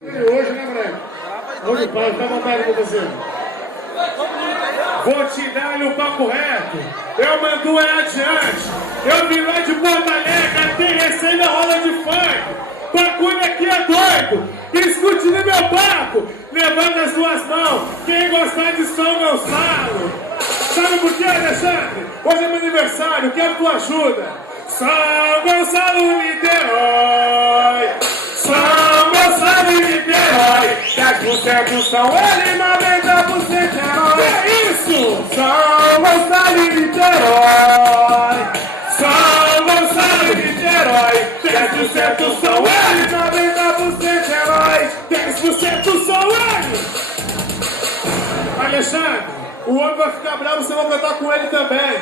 Hoje, né, moleque? Hoje, pai, fica à vontade com você. Vou te dar o papo reto. Eu mando é adiante. Eu vim lá de Porto Alegre, até recém na roda de funk. Bagulho aqui é doido. Escute no meu papo. Levanta as suas mãos. Quem gostar de São Gonçalo. Sabe por quê, Alexandre? Hoje é meu aniversário. Quero tua ajuda. São Gonçalo, Niterói. São Gonçalo e Niterói, 10% são ele, 90% herói. Que isso? São Gonçalo e Niterói. São Gonçalo e Niterói, 10% são ele, 90% herói. 10% são ele. Alexandre, o homem vai ficar bravo, você vai cantar com ele também.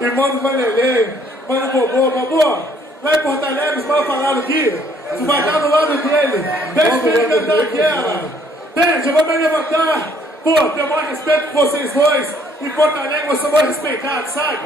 Irmão do Vanderlei, mano Bobô, lá em Porto Alegre, os maus falaram aqui. Tu vai estar do lado dele. Pede pra ele cantar aquela. Pede, eu vou me levantar. Pô, tenho o maior respeito por vocês dois. Em Porto Alegre eu sou muito respeitado, sabe?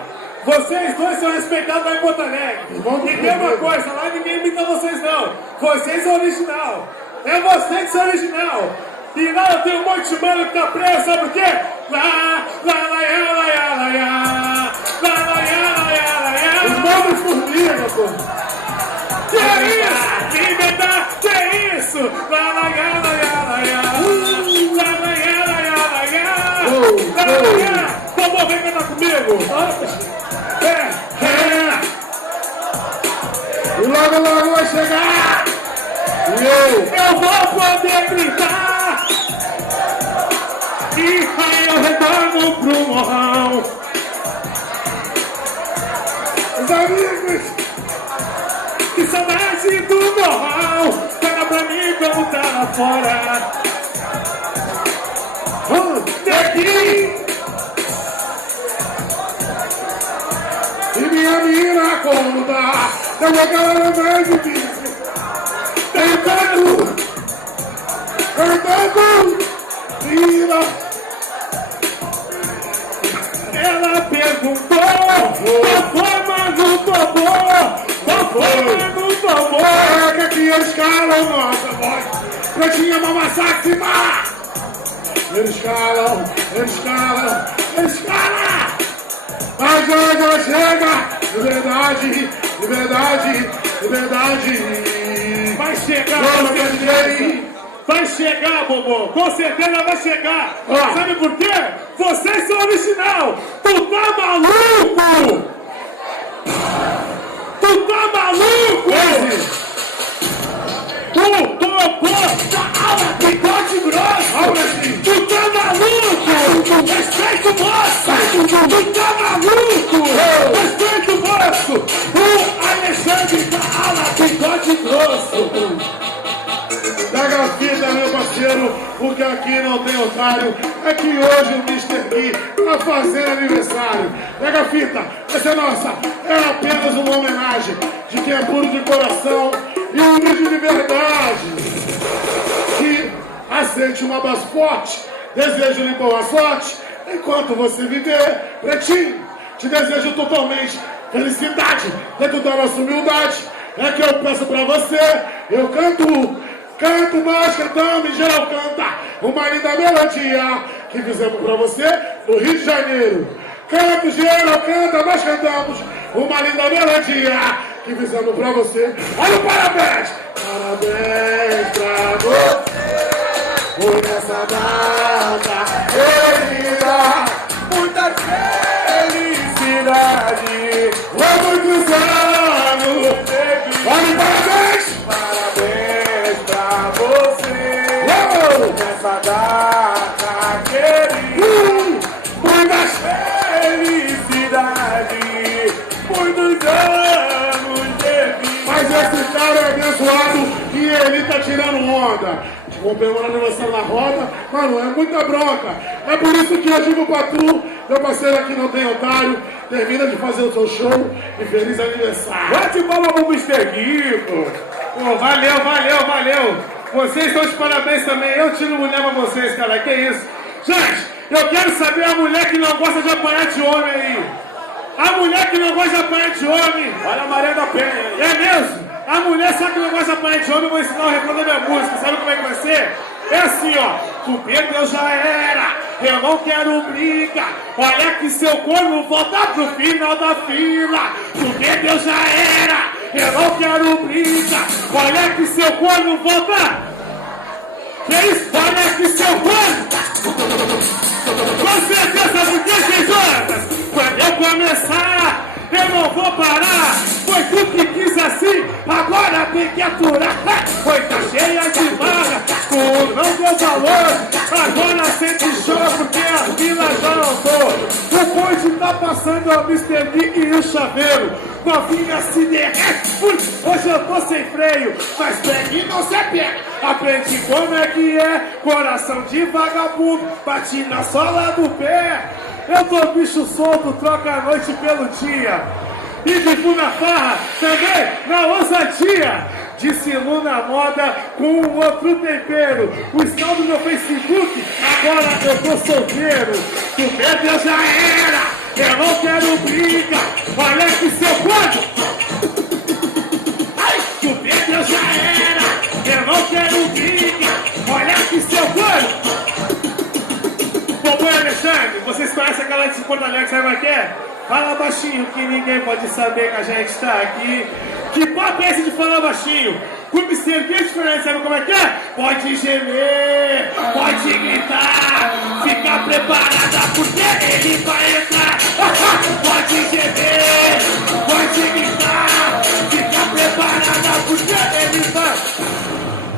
Vocês dois são respeitados lá em Porto Alegre. E tem uma coisa, lá ninguém imita vocês não. Vocês são original. É vocês que são original. E lá eu tenho um monte de mano que tá preso, sabe por quê? Lá, ya, lá, ya, lá, ya. Lá, ya, lá, ya, lá, ya. Os nomes formiga, pô. Que isso? Que medá? Que isso? Lá, lá, ya, lá, ya, lá, ya. Lá, lá, ya, lá, ya, lá, ya. Lá, lá, ya. Vamos, vem cantar comigo. E logo vai chegar. Eu vou poder gritar. E aí eu retorno pro morrão. Os amigos. Que saudade do morral. Pega pra mim como tá lá fora. Daqui. E minha mina como dá. Eu vou galera mais difícil. Cantando. Mina. Ela perguntou. Qual foi, mas não tomou. Qual foi, mas não tomou. Pega que eles calam nossa voz. Pretinha mama máxima. Eles calam. Mas hoje chega. Liberdade. Vai chegar, vai chegar, Bobô. Com certeza vai chegar. Sabe por quê? Vocês são original. Tu tá maluco? Tu tá maluco? Tu topou da aula bigode grosso. Tu tá maluco? Respeita o moço. Tu tá maluco? Respeita o moço. O Alexandre da aula bigode grosso. Pega a fita, meu parceiro, porque aqui não tem otário. É que hoje o Mr. Gui tá fazendo aniversário. Pega a fita, essa é nossa. É apenas uma homenagem de quem é puro de coração e humilde de verdade. Que aceite uma bascote, desejo lhe boa sorte. Enquanto você viver, pretinho, te desejo totalmente felicidade dentro da nossa humildade. É que eu peço pra você, eu canto, nós cantamos, em geral canta uma linda melodia que fizemos pra você no Rio de Janeiro. Canto, geral canta, nós cantamos uma linda melodia que fizemos pra você. Olha o parabéns! Parabéns pra você por essa data querida. Muita felicidade. Muitos anos. Olha o parabéns! Parabéns pra você nessa data querida. Muitas felicidades, muitos anos de vida. Mas esse cara é abençoado e ele tá tirando onda. Comemorando aniversário na roda, mano, é muita bronca. É por isso que eu digo pra tu, meu parceiro aqui não tem otário, termina de fazer o seu show e feliz aniversário. Bate palma pro Mr. Gui, pô. Valeu. Vocês estão de parabéns também. Eu tiro mulher pra vocês, cara. Que isso? Gente, eu quero saber a mulher que não gosta de apanhar de homem aí. A mulher que não gosta de apanhar de homem. Olha a Maria da Penha. É mesmo? A mulher só que não gosta de apanhar de homem, eu vou ensinar o refrão da minha música. Sabe como é que você. É assim, ó, tu perdeu já era, eu não quero briga. Olha que seu corno volta pro final da fila. Tu perdeu já era, eu não quero briga. Olha que seu corno volta. Que isso? Olha que seu corno. Com certeza, porque sem Jonas, quando eu começar, eu não vou parar. Foi tu que quis assim, agora tem que aturar. Foi tá cheia de vaga, tu não deu valor. Agora sente choro porque a fila já andou. O bonde tá passando é o Mr. Gui e o chaveiro. Novinha se derrete, hoje eu tô sem freio. Mas pegue e não se pega, aprende como é que é. Coração de vagabundo, bate na sola do pé. Eu tô bicho solto, troca a noite pelo dia. E vivo na farra, também na ousadia. Dissimulo na moda com um outro tempero. O saldo do meu Facebook, agora eu tô solteiro. Tu perdeu já era, eu não quero briga. Olha que seu corpo. Ai, tu perdeu já era, eu não quero briga. Olha que seu corpo. Bom, Alexandre, vocês conhecem aquela de Porto Alegre, sabe o que é? Fala baixinho que ninguém pode saber que a gente está aqui. Que papo é esse de falar baixinho? Clube Ser, que é diferente, sabe como é que é? Pode gemer, pode gritar, fica preparada porque ele vai entrar. Pode gemer, pode gritar, fica preparada porque ele vai.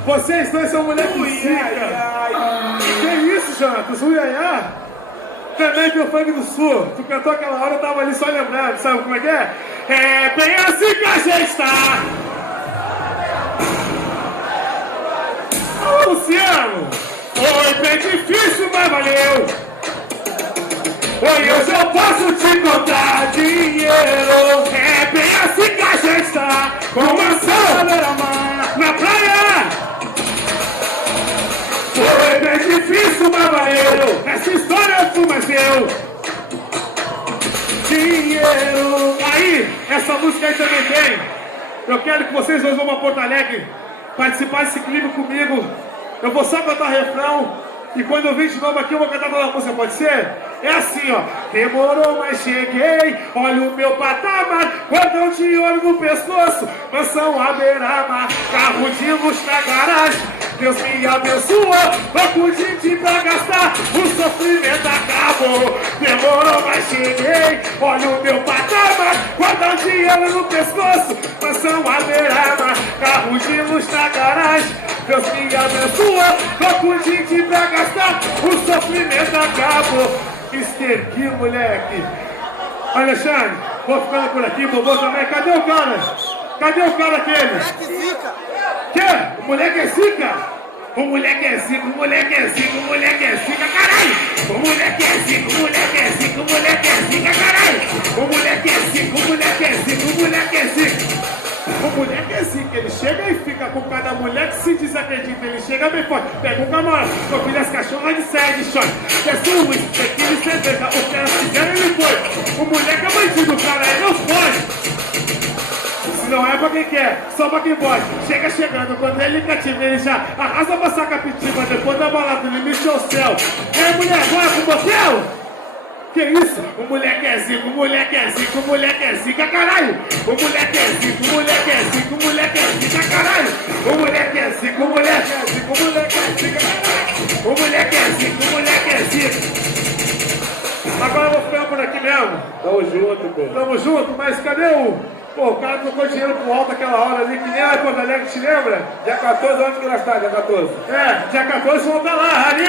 Vocês dois são moleque zica. Que isso, Jonas? O Iaiá? Também que o funk do sul. Tu cantou aquela hora, eu tava ali só lembrando. Sabe como é que é? É bem assim que a gente tá. Ô, Luciano, foi bem difícil, mas valeu. Hoje eu posso te contar dinheiro. É bem assim que a gente tá. Com maçã na praia. Foi bem difícil, mas valeu. Essa história fumeceu. Dinheiro. Aí, essa música aí também tem. Eu quero que vocês dois vão pra Porto Alegre participar desse clipe comigo. Eu vou só cantar refrão. E quando eu vir de novo aqui, eu vou cantar toda a música, pode ser? É assim, ó. Demorou, mas cheguei. Olha o meu patamar. Cordão de ouro no pescoço. Mansão à beira-mar. Carro de luxo na garagem. Deus me abençoou. Banco de dinheiro pra gastar. O sofrimento acabou. Demorou, mas cheguei. Olha o meu patamar. Cordão de ouro no pescoço. Mansão à beira-mar. Carro de luxo na garagem. Deus me abençoou. Banco de dinheiro pra gastar. O sofrimento acabou. Mr. Gui, moleque. Alexandre, vou ficando por aqui, vovô também. Cadê o cara? Cadê o cara aquele? Moleque zica. Que? O moleque é zica? O moleque é zica, o moleque é zica, o moleque é zica, caralho! O moleque é zica, o moleque é zica, o moleque é zica, caralho! O moleque é zica, o moleque é zica, o moleque é zica. O moleque é zica, ele chega e fica com cada mulher que se desacredita, ele chega bem forte, pega um camarão, confia as cachorras de saia de short, desce o uísque, tequila e cerveja, o que elas quiserem ele foi. O moleque é bandido, cara, ele não pode. Se não é pra quem quer, só pra quem pode. Chega chegando, quando ele cativa, ele já arrasa pra saca pitiva, depois da balada, ele mexe ao céu. Ei, mulher, bora pro motel? Que isso? O moleque é zica, o moleque é zica, o moleque é zica, caralho! O moleque é zica, o moleque é zica, o moleque é zica, caralho! O moleque é zica, o moleque é zica, o moleque é zica, caralho! O moleque é zica, o moleque é zica! Agora eu vou ficar por aqui mesmo. Tamo junto, pô. Tamo junto, mas cadê o... Pô, o cara trocou dinheiro pro alto aquela hora ali, que nem a Porto Alegre, te lembra? Dia 14, onde que nós tá? Dia 14? É, dia 14 vão estar lá, ali.